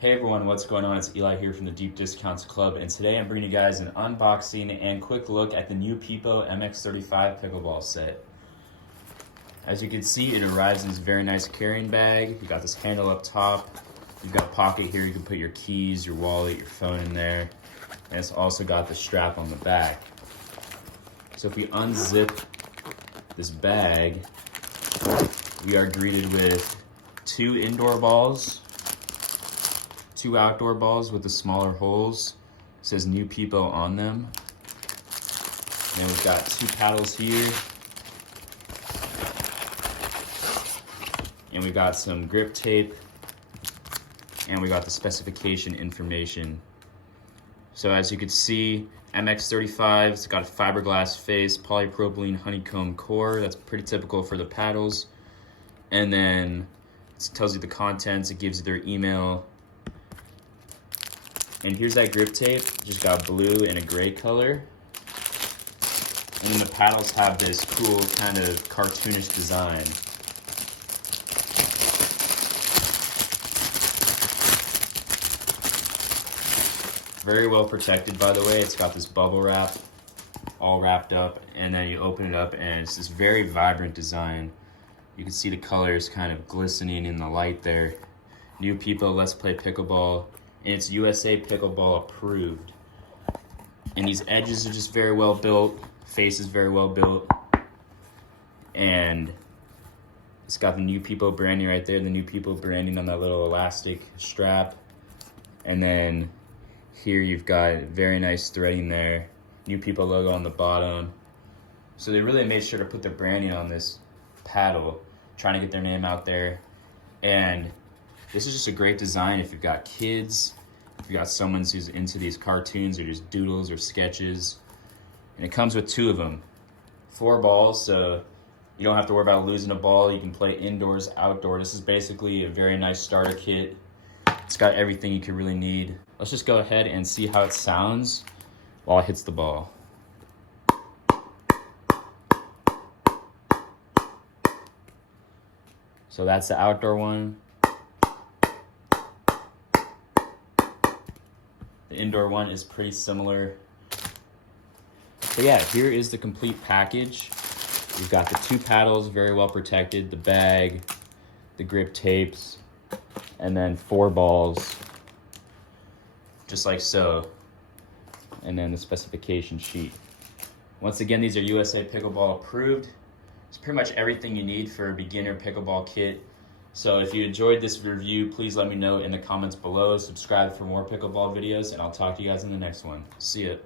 Hey everyone, what's going on? It's Eli here from the Deep Discounts Club, and today I'm bringing you guys an unboxing and quick look at the Niupipo MX-35 pickleball set. As you can see, it arrives in this very nice carrying bag. You got this handle up top. You've got a pocket here. You can put your keys, your wallet, your phone in there. And it's also got the strap on the back. So if we unzip this bag, we are greeted with 2 indoor balls, 2 outdoor balls with the smaller holes. It says Niupipo on them. And we've got 2 paddles here. And we got some grip tape. And we got the specification information. So as you can see, MX-35, it's got a fiberglass face, polypropylene honeycomb core. That's pretty typical for the paddles. And then it tells you the contents. It gives you their email. And here's that grip tape. Just got blue and a gray color. And then the paddles have this cool kind of cartoonish design. Very well protected, by the way. It's got this bubble wrap all wrapped up, and then you open it up and it's this very vibrant design. You can see the colors kind of glistening in the light there. Niupipo, Let's Play Pickleball. And it's USA Pickleball approved. And these edges are just very well built. Face is very well built. And it's got the Niupipo branding right there. The Niupipo branding on that little elastic strap. And then here you've got very nice threading there. Niupipo logo on the bottom. So they really made sure to put the branding on this paddle, trying to get their name out there. And this is just a great design if you've got kids, if you've got someone who's into these cartoons or just doodles or sketches. And it comes with 2 of them. 4 balls, so you don't have to worry about losing a ball. You can play indoors, outdoor. This is basically a very nice starter kit. It's got everything you could really need. Let's just go ahead and see how it sounds while it hits the ball. So that's the outdoor one. The indoor one is pretty similar. So yeah, here is the complete package. We've got the 2 paddles, very well protected, the bag, the grip tapes, and then 4 balls, just like so. And then the specification sheet. Once again, these are USA Pickleball approved. It's pretty much everything you need for a beginner pickleball kit. So if you enjoyed this review, please let me know in the comments below. Subscribe for more pickleball videos, and I'll talk to you guys in the next one. See ya.